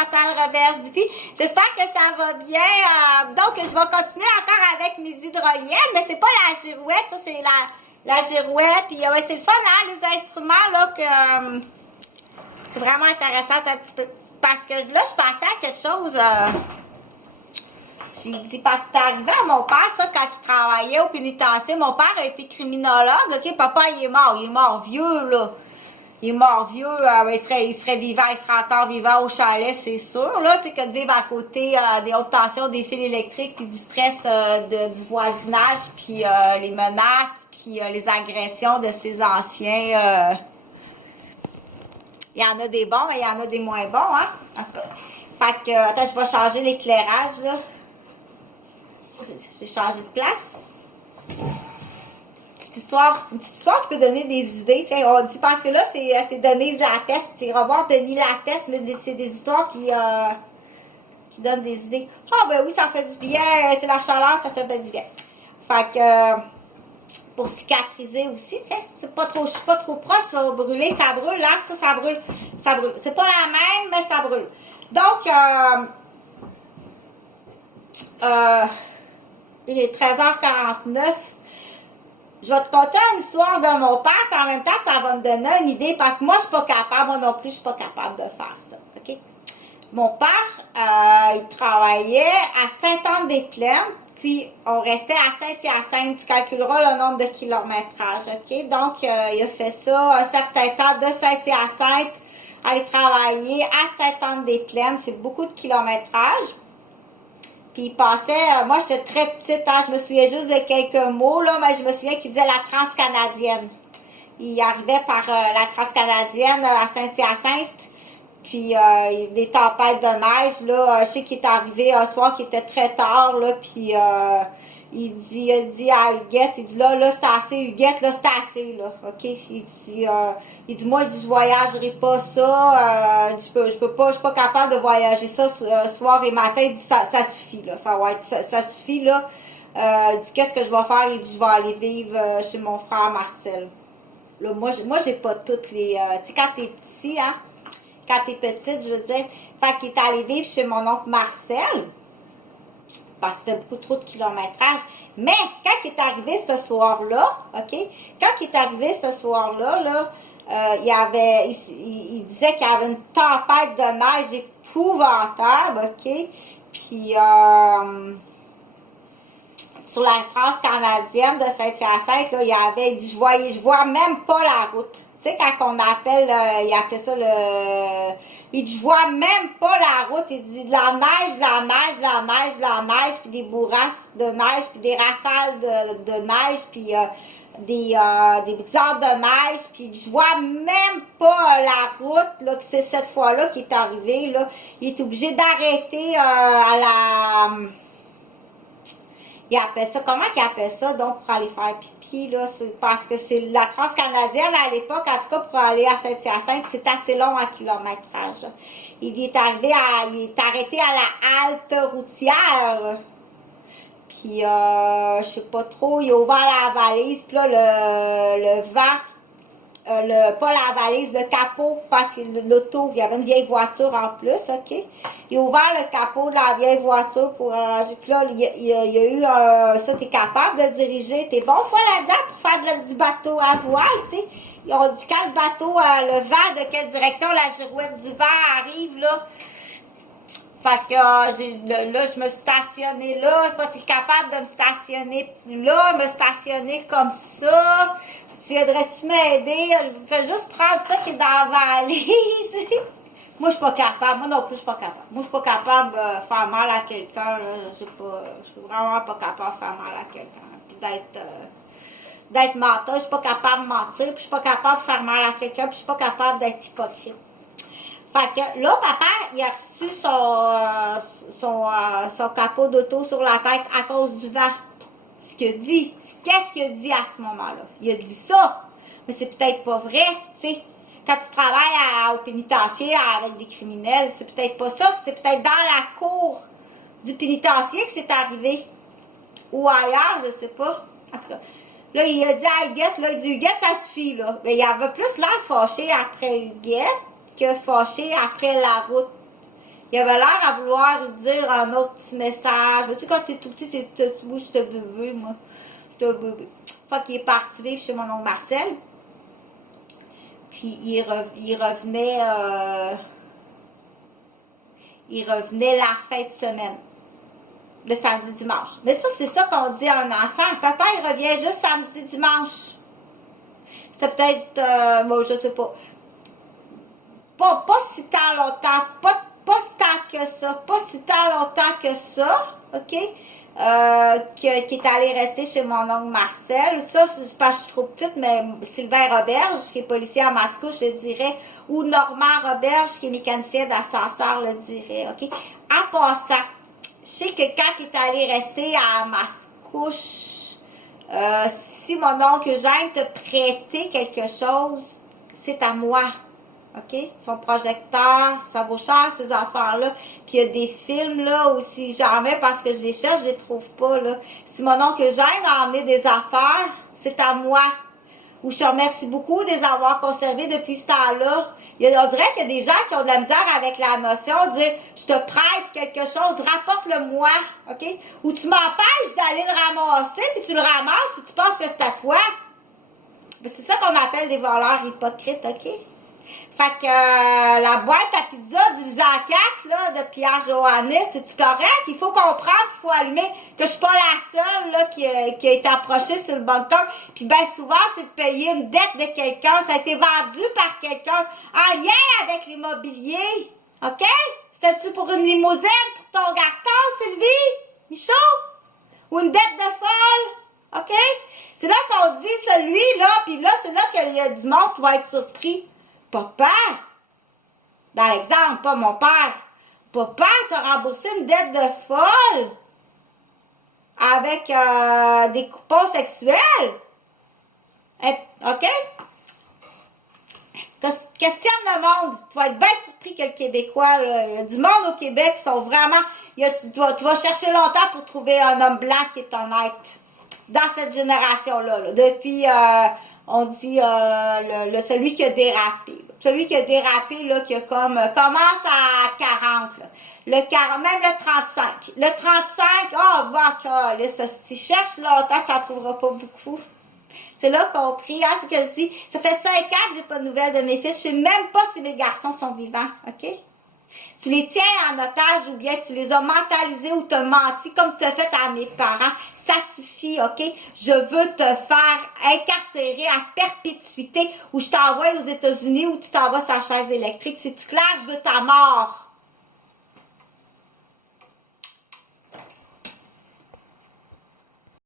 Chantal Roberge Dupuis. J'espère que ça va bien. Donc, je vais continuer encore avec mes hydroliennes, mais c'est pas la girouette, ça c'est la girouette. Puis ouais, c'est le fun, hein, les instruments, là, que c'est vraiment intéressant un petit peu. Parce que là, je pensais à quelque chose. J'ai dit, parce que c'est arrivé à mon père, ça, quand il travaillait au pénitencier. Mon père a été criminologue, ok? Papa, il est mort vieux, là. Il est mort vieux, il serait vivant, il serait encore vivant au chalet, c'est sûr, là, tu sais, que de vivre à côté des hautes tensions, des fils électriques, puis du stress du voisinage, puis les menaces, puis les agressions de ses anciens. Il y en a des bons, mais il y en a des moins bons, hein? En tout cas. Fait que, attends, je vais changer l'éclairage, là. J'ai changé de place. Une petite histoire qui peut donner des idées. Tiens, on dit, parce que là, c'est Denise Lapeste. Tu vas voir Denis Lapeste, mais c'est des histoires qui donnent des idées. Ah, ben oui, ça fait du bien. C'est la chaleur, ça fait du bien. Fait que, pour cicatriser aussi, tiens, je suis pas trop proche, ça va brûler. Ça brûle, là. Ça brûle. Ça brûle. C'est pas la même, mais ça brûle. Donc, il est 13h49. Je vais te conter une histoire de mon père, puis en même temps, ça va me donner une idée, parce que moi, je suis pas capable, moi non plus, je suis pas capable de faire ça, ok? Mon père, il travaillait à Sainte-Anne-des-Plaines, puis on restait à Saint-Hyacinthe. Tu calculeras le nombre de kilométrage, ok? Donc, il a fait ça un certain temps de Saint-Hyacinthe, aller travailler à Sainte-Anne-des-Plaines. C'est beaucoup de kilométrage. Puis il passait, moi j'étais très petite, hein, je me souviens juste de quelques mots, là, mais je me souviens qu'il disait la transcanadienne. Il arrivait par la transcanadienne à Saint-Hyacinthe, puis des tempêtes de neige, là, je sais qu'il est arrivé un soir qui était très tard, là, puis il dit à Huguette, il dit là c'est assez, Huguette, là c'est assez, là, ok? Il dit moi, je voyagerai pas ça, je suis pas capable de voyager ça soir et matin. Il dit ça suffit, là, ça suffit, là. Il dit qu'est-ce que je vais faire? Il dit je vais aller vivre chez mon frère Marcel. Là, moi j'ai pas toutes les, tu sais, quand t'es petit, hein, quand t'es petite, je veux dire, fait qu'il est allé vivre chez mon oncle Marcel, parce que c'était beaucoup trop de kilométrage. Mais quand il est arrivé ce soir-là, OK? Quand il est arrivé ce soir-là, là, il disait qu'il y avait une tempête de neige épouvantable, OK? Puis, sur la transcanadienne de Saint-Hyacinthe, là, il dit, je vois même pas la route. Tu sais, quand on appelle, il appelait ça il dit, je vois même pas la route. Il dit, la neige, puis des bourrasques de neige, puis des rafales de neige, puis des blizzards de neige, puis je vois même pas la route, là, que c'est cette fois-là qui est arrivé, là. Il est obligé d'arrêter à la... Il appelle ça, comment qu'il appelle ça, donc, pour aller faire pipi, là, parce que c'est la transcanadienne, à l'époque, en tout cas, pour aller à Saint-Hyacinthe, c'est assez long en kilométrage, là. Il est arrêté à la halte routière, puis, je sais pas trop, il a ouvert la valise, puis là, le vent, pas la valise, le capot, parce que l'auto, il y avait une vieille voiture en plus, ok? Il a ouvert le capot de la vieille voiture pour arranger. Puis là, il y a eu ça, t'es capable de diriger, t'es bon toi là-dedans pour faire du bateau à voile, tu sais? On dit quand le bateau, le vent, de quelle direction la girouette du vent arrive, là. Fait que là, je me suis stationnée là. T'es capable de me stationner là, me stationner comme ça. Tu viendrais-tu m'aider? Fais juste prendre ça qui est dans la valise. Moi, je suis pas capable. Moi non plus, je suis pas capable. Moi, je suis pas capable de faire mal à quelqu'un. Je suis vraiment pas capable de faire mal à quelqu'un. Puis d'être menteur. Je suis pas capable de mentir. Puis je suis pas capable de faire mal à quelqu'un. Puis je suis pas capable d'être hypocrite. Fait que là, papa, il a reçu son capot d'auto sur la tête à cause du vent. Ce qu'il a dit. Qu'est-ce qu'il a dit à ce moment-là? Il a dit ça. Mais c'est peut-être pas vrai, tu sais. Quand tu travailles au pénitencier avec des criminels, c'est peut-être pas ça. C'est peut-être dans la cour du pénitencier que c'est arrivé. Ou ailleurs, je sais pas. En tout cas, là, il a dit à Huguette, là, il dit, Huguette, ça suffit, là. Mais il avait plus l'air fâché après Huguette que fâché après la route. Il avait l'air à vouloir lui dire un autre petit message. Mais tu sais, quand t'es tout petit, tu bouges, j'étais bébé, moi. J'étais bébé. Fait qu'il est parti vivre chez mon oncle Marcel. Puis il revenait la fin de semaine. Le samedi, dimanche. Mais ça, c'est ça qu'on dit à un enfant. Papa, il revient juste samedi, dimanche. C'était peut-être, bon, je sais pas. Pas si tant longtemps. Pas tant que ça. Pas si tant longtemps que ça. OK? Qui est allé rester chez mon oncle Marcel. Ça, c'est parce que je suis trop petite, mais Sylvain Roberge, qui est policier à Mascouche, le dirait, ou Normand Roberge, qui est mécanicien d'ascenseur, le dirait, OK? En passant, je sais que quand il est allé rester à Mascouche, si mon oncle Eugène te prêtait quelque chose, c'est à moi. OK? Son projecteur, ça vaut cher, ces affaires-là. Puis il y a des films, là, aussi, jamais parce que je les cherche, je les trouve pas, là. Si mon oncle Eugène a emmené des affaires, c'est à moi. Ou je te remercie beaucoup de les avoir conservés depuis ce temps-là. On dirait qu'il y a des gens qui ont de la misère avec la notion de dire « Je te prête quelque chose, rapporte-le-moi. » OK? Ou tu m'empêches d'aller le ramasser, puis tu le ramasses, puis tu penses que c'est à toi. C'est ça qu'on appelle des voleurs hypocrites, OK? Fait que la boîte à pizza divisée en 4 là, de Pierre Johannes, c'est-tu correct? Il faut comprendre, il faut allumer que je suis pas la seule là, qui a été approchée sur le bunker. Puis bien souvent, c'est de payer une dette de quelqu'un. Ça a été vendu par quelqu'un en lien avec l'immobilier. OK? C'était-tu pour une limousine pour ton garçon, Sylvie? Michaud? Ou une dette de folle? OK? C'est là qu'on dit celui-là, puis là, c'est là qu'il y a du monde, tu vas être surpris. Papa, dans l'exemple, pas mon père, papa t'a remboursé une dette de folle avec des coupons sexuels. OK? Questionne le monde. Tu vas être bien surpris que le Québécois, là, il y a du monde au Québec qui sont vraiment... Tu vas chercher longtemps pour trouver un homme blanc qui est honnête. Dans cette génération-là. Là, depuis... on dit celui qui a dérapé. Là. Celui qui a dérapé, là, qui a comme commence à 40. Là. Le 40, même le 35. Le 35, bah, si tu cherches longtemps, tu n'en trouveras pas beaucoup. C'est là qu'on prie, hein, c'est que je dis, ça fait 5 ans que j'ai pas de nouvelles de mes fils. Je sais même pas si mes garçons sont vivants, OK? Tu les tiens en otage ou bien tu les as mentalisés ou t'as menti comme tu as fait à mes parents. Ça suffit, OK? Je veux te faire incarcérer à perpétuité ou je t'envoie aux États-Unis ou tu t'envoies sur la chaise électrique. C'est-tu clair? Je veux ta mort.